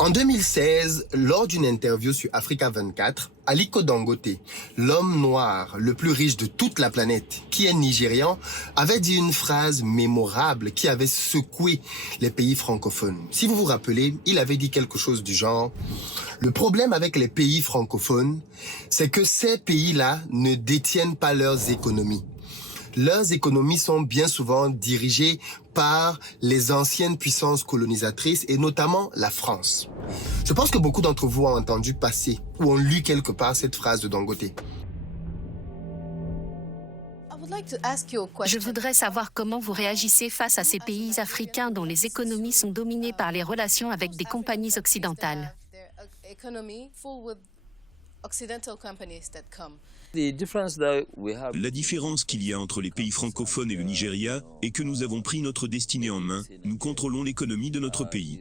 En 2016, lors d'une interview sur Africa 24, Aliko Dangote, l'homme noir le plus riche de toute la planète, qui est nigérian, avait dit une phrase mémorable qui avait secoué les pays francophones. Si vous vous rappelez, il avait dit quelque chose du genre « Le problème avec les pays francophones, c'est que ces pays-là ne détiennent pas leurs économies. Leurs économies sont bien souvent dirigées par les anciennes puissances colonisatrices et notamment la France. » Je pense que beaucoup d'entre vous ont entendu passer ou ont lu quelque part cette phrase de Dangote. Je voudrais savoir comment vous réagissez face à ces pays africains dont les économies sont dominées par les relations avec des compagnies occidentales. La différence qu'il y a entre les pays francophones et le Nigeria est que nous avons pris notre destinée en main, nous contrôlons l'économie de notre pays.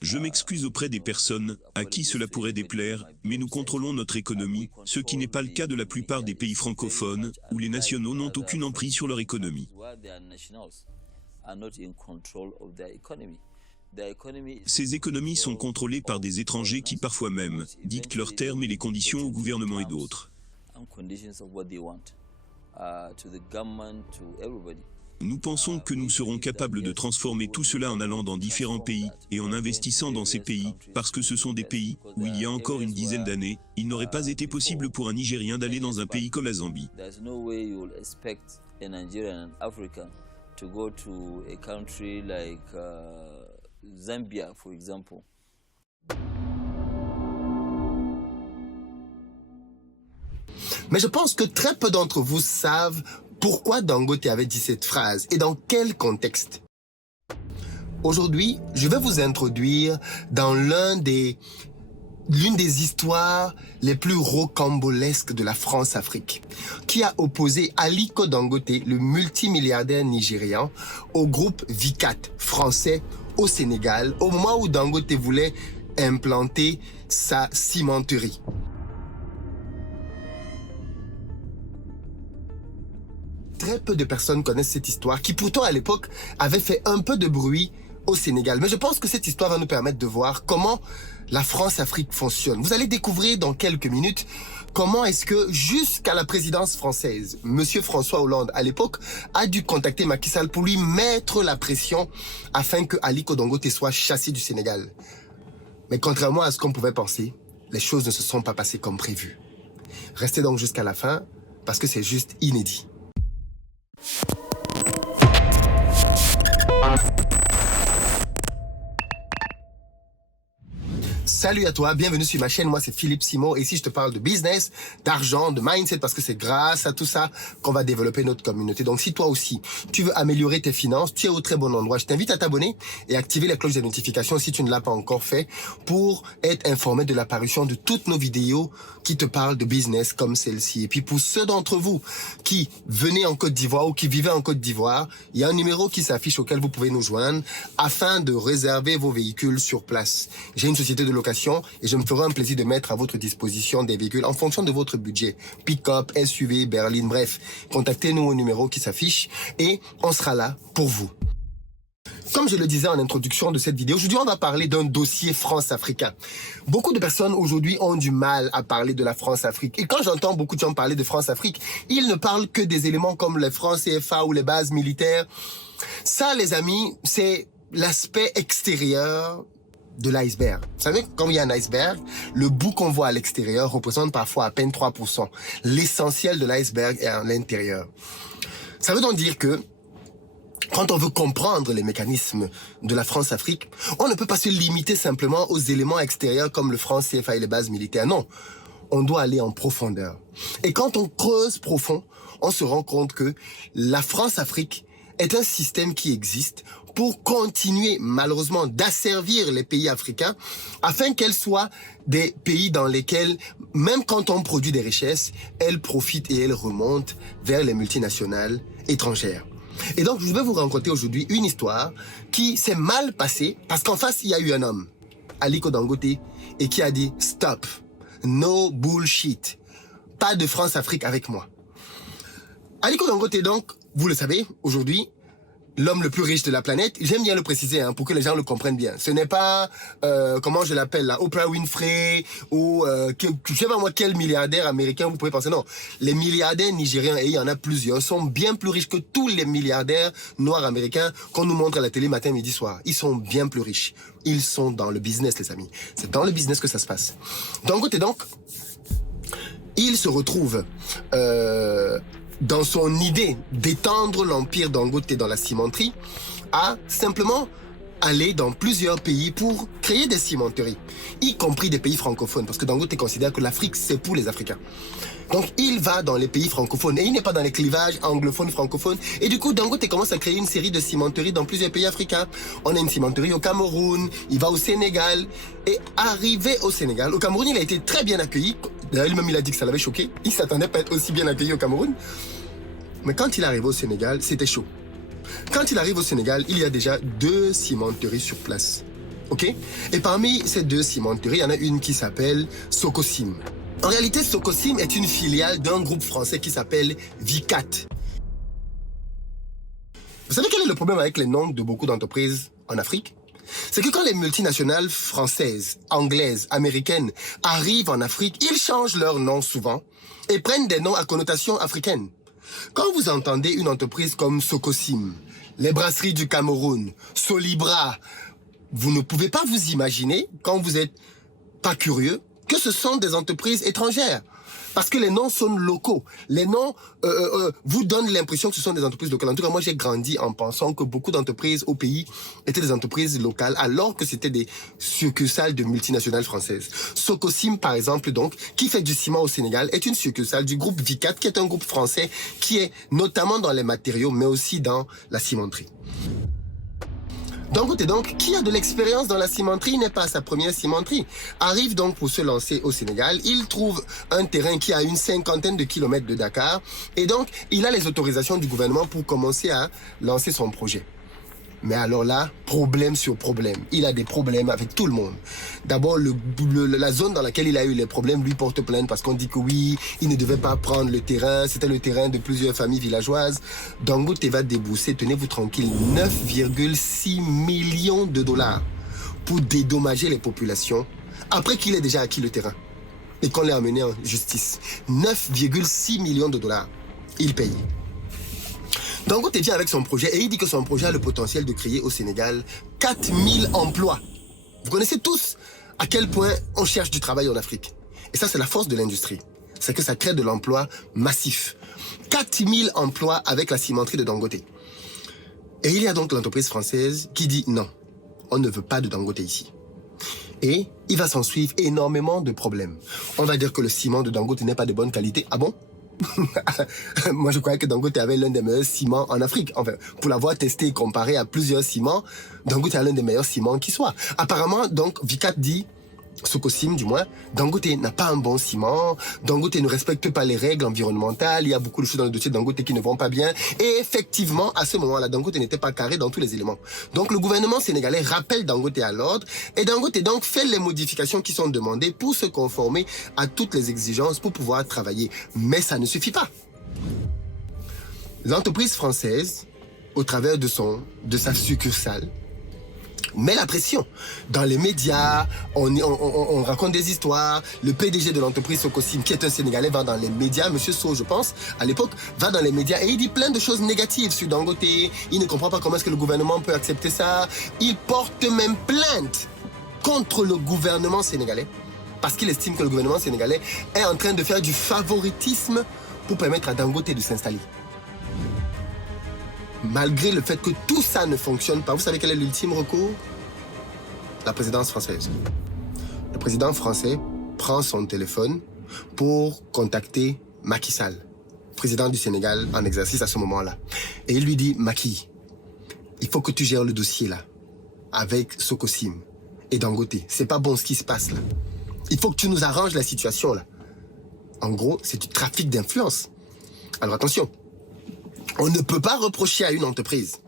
Je m'excuse auprès des personnes à qui cela pourrait déplaire, mais nous contrôlons notre économie, ce qui n'est pas le cas de la plupart des pays francophones, où les nationaux n'ont aucune emprise sur leur économie. Ces économies sont contrôlées par des étrangers qui parfois même dictent leurs termes et les conditions au gouvernement et d'autres. Nous pensons que nous serons capables de transformer tout cela en allant dans différents pays et en investissant dans ces pays, parce que ce sont des pays où il y a encore une dizaine d'années, il n'aurait pas été possible pour un Nigérien d'aller dans un pays comme la Zambie. To go to a country like Zambia, for example. Mais je pense que très peu d'entre vous savent pourquoi Dangote avait dit cette phrase et dans quel contexte. Aujourd'hui, je vais vous introduire dans l'une des histoires les plus rocambolesques de la France-Afrique, qui a opposé Aliko Dangote, le multimilliardaire nigérian, au groupe Vicat, français, au Sénégal, au moment où Dangote voulait implanter sa cimenterie. Très peu de personnes connaissent cette histoire, qui pourtant à l'époque avait fait un peu de bruit au Sénégal. Mais je pense que cette histoire va nous permettre de voir comment la France-Afrique fonctionne. Vous allez découvrir dans quelques minutes comment est-ce que jusqu'à la présidence française, Monsieur François Hollande à l'époque a dû contacter Macky Sall pour lui mettre la pression afin que Aliko Dangote soit chassé du Sénégal. Mais contrairement à ce qu'on pouvait penser, les choses ne se sont pas passées comme prévu. Restez donc jusqu'à la fin parce que c'est juste inédit. Salut à toi, bienvenue sur ma chaîne, moi c'est Philippe Simon et ici je te parle de business, d'argent, de mindset parce que c'est grâce à tout ça qu'on va développer notre communauté. Donc si toi aussi tu veux améliorer tes finances, tu es au très bon endroit. Je t'invite à t'abonner et activer la cloche des notifications si tu ne l'as pas encore fait pour être informé de l'apparition de toutes nos vidéos qui te parlent de business comme celle-ci. Et puis pour ceux d'entre vous qui venaient en Côte d'Ivoire ou qui vivaient en Côte d'Ivoire, il y a un numéro qui s'affiche auquel vous pouvez nous joindre afin de réserver vos véhicules sur place. J'ai une société de location et je me ferai un plaisir de mettre à votre disposition des véhicules en fonction de votre budget. Pick-up, SUV, berline, bref. Contactez-nous au numéro qui s'affiche et on sera là pour vous. Comme je le disais en introduction de cette vidéo, aujourd'hui on va parler d'un dossier France-Africain. Beaucoup de personnes aujourd'hui ont du mal à parler de la France-Afrique. Et quand j'entends beaucoup de gens parler de France-Afrique, ils ne parlent que des éléments comme les francs CFA ou les bases militaires. Ça les amis, c'est l'aspect extérieur de l'iceberg. Vous savez, quand il y a un iceberg, le bout qu'on voit à l'extérieur représente parfois à peine 3%. L'essentiel de l'iceberg est à l'intérieur. Ça veut donc dire que quand on veut comprendre les mécanismes de la France-Afrique, on ne peut pas se limiter simplement aux éléments extérieurs comme le franc CFA et les bases militaires. Non, on doit aller en profondeur. Et quand on creuse profond, on se rend compte que la France-Afrique est un système qui existe pour continuer malheureusement d'asservir les pays africains afin qu'elles soient des pays dans lesquels, même quand on produit des richesses, elles profitent et elles remontent vers les multinationales étrangères. Et donc, je vais vous raconter aujourd'hui une histoire qui s'est mal passée parce qu'en face, il y a eu un homme, Aliko Dangote, et qui a dit « Stop, no bullshit, pas de France-Afrique avec moi ». Aliko Dangote, donc, vous le savez, aujourd'hui, l'homme le plus riche de la planète, j'aime bien le préciser hein, pour que les gens le comprennent bien. Ce n'est pas, comment je l'appelle là, Oprah Winfrey ou je sais pas moi quel milliardaire américain vous pouvez penser. Non, les milliardaires nigériens, et il y en a plusieurs, sont bien plus riches que tous les milliardaires noirs américains qu'on nous montre à la télé matin, midi, soir. Ils sont bien plus riches. Ils sont dans le business, les amis. C'est dans le business que ça se passe. Dangote, donc, il se retrouve... dans son idée d'étendre l'empire Dangote dans la cimenterie, à simplement aller dans plusieurs pays pour créer des cimenteries, y compris des pays francophones, parce que Dangote considère que l'Afrique, c'est pour les Africains. Donc, il va dans les pays francophones, et il n'est pas dans les clivages anglophones, francophones, et du coup, Dangote commence à créer une série de cimenteries dans plusieurs pays africains. On a une cimenterie au Cameroun, il va au Sénégal, et arrivé au Sénégal, au Cameroun, il a été très bien accueilli. D'ailleurs, lui-même, il a dit que ça l'avait choqué. Il s'attendait pas à être aussi bien accueilli au Cameroun. Mais quand il arrive au Sénégal, c'était chaud. Quand il arrive au Sénégal, il y a déjà 2 cimenteries sur place. Ok? Et parmi ces 2 cimenteries, il y en a une qui s'appelle Socosim. En réalité, Socosim est une filiale d'un groupe français qui s'appelle Vicat. Vous savez quel est le problème avec les noms de beaucoup d'entreprises en Afrique? C'est que quand les multinationales françaises, anglaises, américaines arrivent en Afrique, ils changent leur nom souvent et prennent des noms à connotation africaine. Quand vous entendez une entreprise comme Socosim, les brasseries du Cameroun, Solibra, vous ne pouvez pas vous imaginer, quand vous n'êtes pas curieux, que ce sont des entreprises étrangères. Parce que les noms sont locaux. Les noms vous donnent l'impression que ce sont des entreprises locales. En tout cas, moi, j'ai grandi en pensant que beaucoup d'entreprises au pays étaient des entreprises locales, alors que c'était des succursales de multinationales françaises. Socosim, par exemple, donc, qui fait du ciment au Sénégal, est une succursale du groupe Vicat, qui est un groupe français qui est notamment dans les matériaux, mais aussi dans la cimenterie. Dangote, donc, qui a de l'expérience dans la cimenterie, n'est pas sa première cimenterie. Arrive donc pour se lancer au Sénégal. Il trouve un terrain qui a une 50aine de kilomètres de Dakar. Et donc, il a les autorisations du gouvernement pour commencer à lancer son projet. Mais alors là, problème sur problème. Il a des problèmes avec tout le monde. D'abord, la zone dans laquelle il a eu les problèmes lui porte plainte parce qu'on dit que oui, il ne devait pas prendre le terrain. C'était le terrain de plusieurs familles villageoises. Dangote va débourser, tenez-vous tranquille, 9,6 millions de dollars pour dédommager les populations après qu'il ait déjà acquis le terrain et qu'on l'ait amené en justice. 9,6 millions de dollars. Il paye. Dangote vient avec son projet et il dit que son projet a le potentiel de créer au Sénégal 4000 emplois. Vous connaissez tous à quel point on cherche du travail en Afrique. Et ça, c'est la force de l'industrie. C'est que ça crée de l'emploi massif. 4000 emplois avec la cimenterie de Dangote. Et il y a donc l'entreprise française qui dit non, on ne veut pas de Dangote ici. Et il va s'en suivre énormément de problèmes. On va dire que le ciment de Dangote n'est pas de bonne qualité. Ah bon? Moi, je croyais que Dangote avait l'un des meilleurs ciments en Afrique. Enfin, pour l'avoir testé et comparé à plusieurs ciments, Dangote a l'un des meilleurs ciments qui soit. Apparemment, donc, Vicat dit, Socosim du moins, Dangote n'a pas un bon ciment, Dangote ne respecte pas les règles environnementales, il y a beaucoup de choses dans le dossier de Dangote qui ne vont pas bien. Et effectivement, à ce moment-là, Dangote n'était pas carré dans tous les éléments. Donc le gouvernement sénégalais rappelle Dangote à l'ordre et Dangote donc fait les modifications qui sont demandées pour se conformer à toutes les exigences pour pouvoir travailler. Mais ça ne suffit pas. L'entreprise française, au travers de sa succursale, met la pression. Dans les médias, on raconte des histoires. Le PDG de l'entreprise Socosim, qui est un Sénégalais, va dans les médias, Monsieur Sow, je pense, à l'époque, va dans les médias et il dit plein de choses négatives sur Dangote. Il ne comprend pas comment est-ce que le gouvernement peut accepter ça. Il porte même plainte contre le gouvernement sénégalais parce qu'il estime que le gouvernement sénégalais est en train de faire du favoritisme pour permettre à Dangote de s'installer. Malgré le fait que tout ça ne fonctionne pas, vous savez quel est l'ultime recours? La présidence française. Le président français prend son téléphone pour contacter Macky Sall, président du Sénégal en exercice à ce moment-là. Et il lui dit, Macky, il faut que tu gères le dossier là, avec Socosim et Dangote. C'est pas bon ce qui se passe là. Il faut que tu nous arranges la situation là. En gros, c'est du trafic d'influence. Alors attention. On ne peut pas reprocher à une entreprise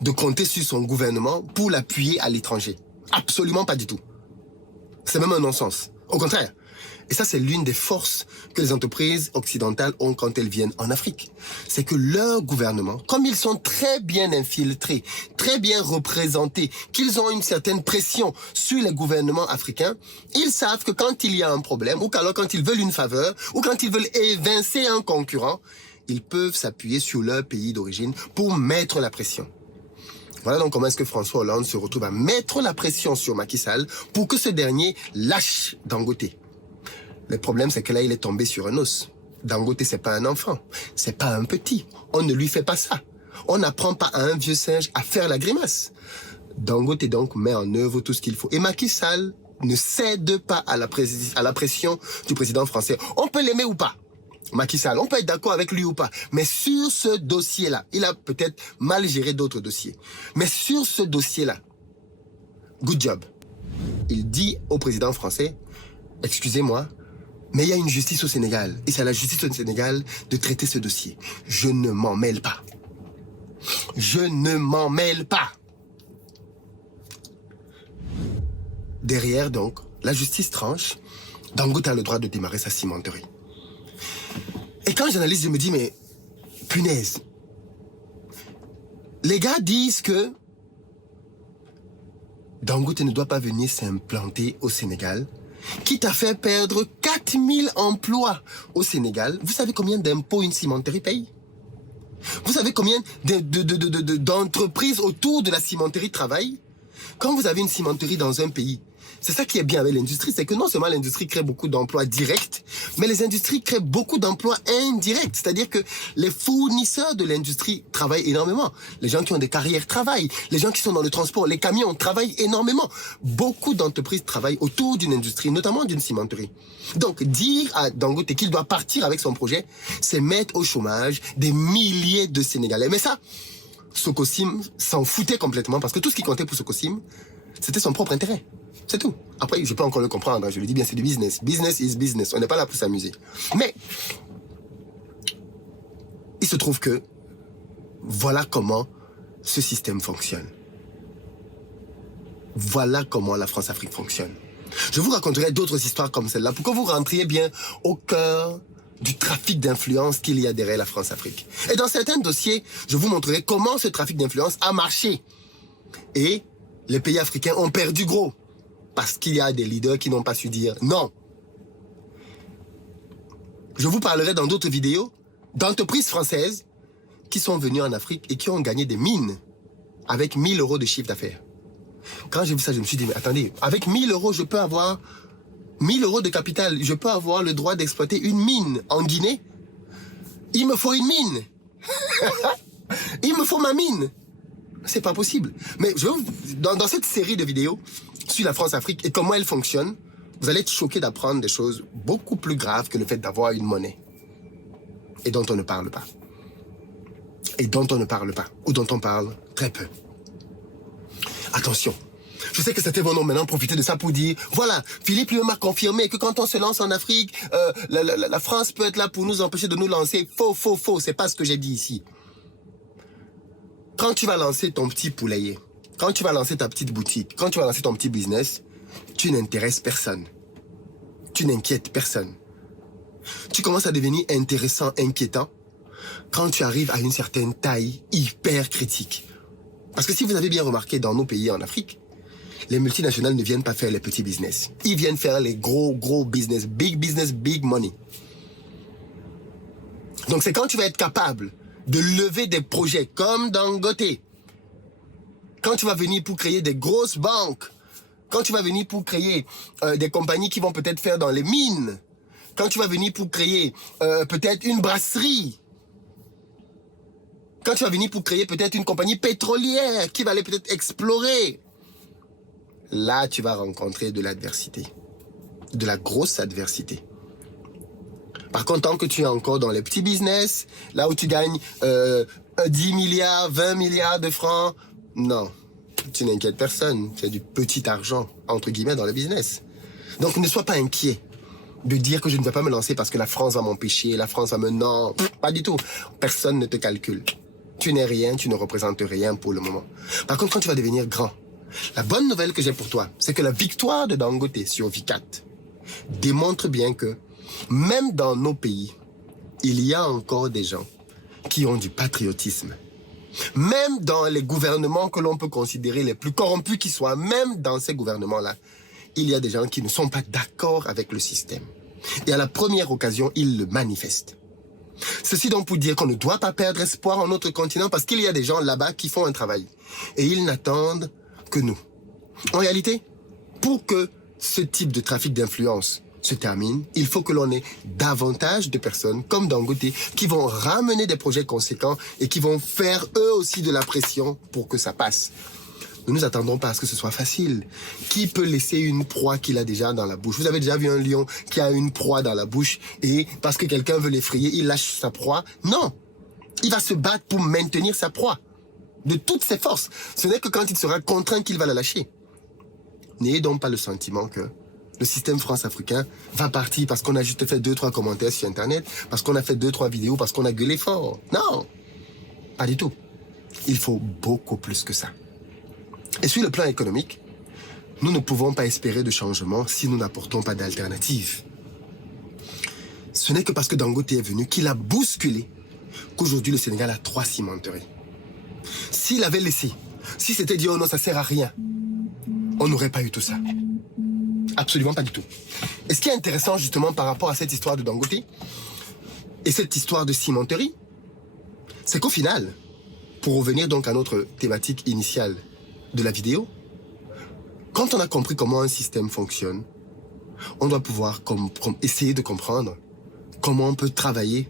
de compter sur son gouvernement pour l'appuyer à l'étranger. Absolument pas du tout. C'est même un non-sens. Au contraire, Et ça, c'est l'une des forces que les entreprises occidentales ont quand elles viennent en Afrique. C'est que leur gouvernement, comme ils sont très bien infiltrés, très bien représentés, qu'ils ont une certaine pression sur les gouvernements africains, ils savent que quand il y a un problème, ou alors quand ils veulent une faveur, ou quand ils veulent évincer un concurrent, ils peuvent s'appuyer sur leur pays d'origine pour mettre la pression. Voilà donc comment est-ce que François Hollande se retrouve à mettre la pression sur Macky Sall pour que ce dernier lâche Dangote. Le problème, c'est que là, il est tombé sur un os. Dangote, c'est pas un enfant. C'est pas un petit. On ne lui fait pas ça. On n'apprend pas à un vieux singe à faire la grimace. Dangote, donc, met en œuvre tout ce qu'il faut. Et Macky Sall ne cède pas à la pression du président français. On peut l'aimer ou pas, Macky Sall. On peut être d'accord avec lui ou pas. Mais sur ce dossier-là, il a peut-être mal géré d'autres dossiers. Mais sur ce dossier-là, good job. Il dit au président français, excusez-moi, mais il y a une justice au Sénégal. Et c'est à la justice au Sénégal de traiter ce dossier. Je ne m'en mêle pas. Je ne m'en mêle pas. Derrière, donc, la justice tranche. Dangote a le droit de démarrer sa cimenterie. Et quand j'analyse, je me dis, mais punaise. Les gars disent que Dangote ne doit pas venir s'implanter au Sénégal, quitte à faire perdre 4000 emplois au Sénégal. Vous savez combien d'impôts une cimenterie paye? Vous savez combien d'entreprises autour de la cimenterie travaillent? Quand vous avez une cimenterie dans un pays, c'est ça qui est bien avec l'industrie, c'est que non seulement l'industrie crée beaucoup d'emplois directs, mais les industries créent beaucoup d'emplois indirects. C'est-à-dire que les fournisseurs de l'industrie travaillent énormément. Les gens qui ont des carrières travaillent. Les gens qui sont dans le transport, les camions travaillent énormément. Beaucoup d'entreprises travaillent autour d'une industrie, notamment d'une cimenterie. Donc, dire à Dangote qu'il doit partir avec son projet, c'est mettre au chômage des milliers de Sénégalais. Mais ça, Sococim s'en foutait complètement parce que tout ce qui comptait pour Sococim, c'était son propre intérêt. C'est tout. Après, je peux encore le comprendre. Je le dis bien, c'est du business. Business is business. On n'est pas là pour s'amuser. Mais, il se trouve que voilà comment ce système fonctionne. Voilà comment la France-Afrique fonctionne. Je vous raconterai d'autres histoires comme celle-là pour que vous rentriez bien au cœur du trafic d'influence qu'il y a derrière la France-Afrique. Et dans certains dossiers, je vous montrerai comment ce trafic d'influence a marché. Et les pays africains ont perdu gros. Parce qu'il y a des leaders qui n'ont pas su dire non. Je vous parlerai dans d'autres vidéos d'entreprises françaises qui sont venues en Afrique et qui ont gagné des mines avec 1000 € de chiffre d'affaires. Quand j'ai vu ça, je me suis dit, mais attendez, avec 1000 €, je peux avoir 1000 € de capital. Je peux avoir le droit d'exploiter une mine en Guinée. Il me faut une mine. Il me faut ma mine. C'est pas possible. Mais dans cette série de vidéos sur la France-Afrique et comment elle fonctionne, vous allez être choqués d'apprendre des choses beaucoup plus graves que le fait d'avoir une monnaie. Et dont on ne parle pas. Et dont on ne parle pas. Ou dont on parle très peu. Attention. Je sais que c'était mon nom maintenant, profitez de ça pour dire, voilà, Philippe lui m'a confirmé que quand on se lance en Afrique, la France peut être là pour nous empêcher de nous lancer. Faux, c'est pas ce que j'ai dit ici. Quand tu vas lancer ton petit poulailler, quand tu vas lancer ta petite boutique, quand tu vas lancer ton petit business, tu n'intéresses personne. Tu n'inquiètes personne. Tu commences à devenir intéressant, inquiétant, quand tu arrives à une certaine taille hyper critique. Parce que si vous avez bien remarqué dans nos pays en Afrique, les multinationales ne viennent pas faire les petits business. Ils viennent faire les gros business, big money. Donc c'est quand tu vas être capable de lever des projets comme Dangote, quand tu vas venir pour créer des grosses banques, quand tu vas venir pour créer des compagnies qui vont peut-être faire dans les mines, quand tu vas venir pour créer peut-être une brasserie, quand tu vas venir pour créer peut-être une compagnie pétrolière qui va aller peut-être explorer, là tu vas rencontrer de l'adversité, de la grosse adversité. Par contre, tant que tu es encore dans les petits business, là où tu gagnes 10 milliards, 20 milliards de francs, non, tu n'inquiètes personne. Tu as du petit argent, entre guillemets, dans le business. Donc ne sois pas inquiet de dire que je ne vais pas me lancer parce que la France va m'empêcher, la France va me... Non, pas du tout. Personne ne te calcule. Tu n'es rien, tu ne représentes rien pour le moment. Par contre, quand tu vas devenir grand, la bonne nouvelle que j'ai pour toi, c'est que la victoire de Dangote sur Vicat démontre bien que même dans nos pays, il y a encore des gens qui ont du patriotisme. Même dans les gouvernements que l'on peut considérer les plus corrompus qui soient, même dans ces gouvernements-là, il y a des gens qui ne sont pas d'accord avec le système. Et à la première occasion, ils le manifestent. Ceci donc pour dire qu'on ne doit pas perdre espoir en notre continent parce qu'il y a des gens là-bas qui font un travail. Et ils n'attendent que nous. En réalité, pour que ce type de trafic d'influence se termine, il faut que l'on ait davantage de personnes comme Dangote qui vont ramener des projets conséquents et qui vont faire eux aussi de la pression pour que ça passe. Ne nous attendons pas à ce que ce soit facile. Qui peut laisser une proie qu'il a déjà dans la bouche? Vous avez déjà vu un lion qui a une proie dans la bouche et parce que quelqu'un veut l'effrayer, il lâche sa proie? Non! Il va se battre pour maintenir sa proie de toutes ses forces. Ce n'est que quand il sera contraint qu'il va la lâcher. N'ayez donc pas le sentiment que le système France-Africain va partir parce qu'on a juste fait 2-3 commentaires sur Internet, parce qu'on a fait 2-3 vidéos, parce qu'on a gueulé fort. Non! Pas du tout. Il faut beaucoup plus que ça. Et sur le plan économique, nous ne pouvons pas espérer de changement si nous n'apportons pas d'alternative. Ce n'est que parce que Dangote est venu qu'il a bousculé qu'aujourd'hui le Sénégal a 3 cimenteries. S'il avait laissé, si c'était dit oh non ça sert à rien, on n'aurait pas eu tout ça. Absolument pas du tout. Et ce qui est intéressant justement par rapport à cette histoire de Dangote et cette histoire de cimenterie, c'est qu'au final, pour revenir donc à notre thématique initiale de la vidéo, quand on a compris comment un système fonctionne, on doit pouvoir essayer de comprendre comment on peut travailler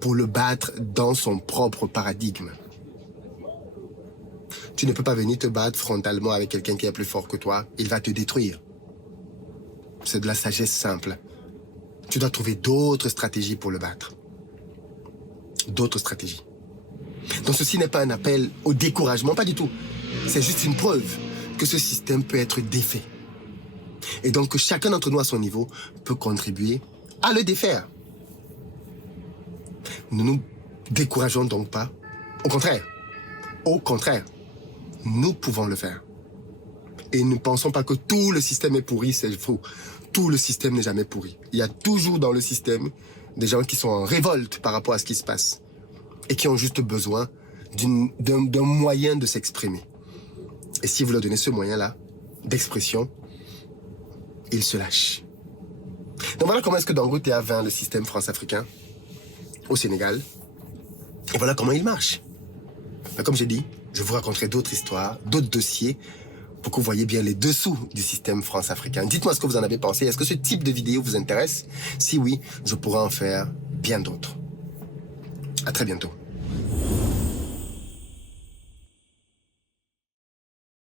pour le battre dans son propre paradigme. Tu ne peux pas venir te battre frontalement avec quelqu'un qui est plus fort que toi. Il va te détruire. C'est de la sagesse simple. Tu dois trouver d'autres stratégies pour le battre. D'autres stratégies. Donc ceci n'est pas un appel au découragement, pas du tout. C'est juste une preuve que ce système peut être défait. Et donc que chacun d'entre nous à son niveau peut contribuer à le défaire. Ne nous décourageons donc pas. Au contraire, nous pouvons le faire. Et ne pensons pas que tout le système est pourri, c'est faux. Tout le système n'est jamais pourri. Il y a toujours dans le système des gens qui sont en révolte par rapport à ce qui se passe et qui ont juste besoin d'un moyen de s'exprimer. Et si vous leur donnez ce moyen-là d'expression, ils se lâchent. Donc voilà comment est-ce que Dangote a vaincu le système France-africain au Sénégal. Et voilà comment il marche. Mais comme j'ai dit, je vous raconterai d'autres histoires, d'autres dossiers, pour que vous voyez bien les dessous du système France-africain. Dites-moi ce que vous en avez pensé. Est-ce que ce type de vidéo vous intéresse? Si oui, je pourrai en faire bien d'autres. À très bientôt.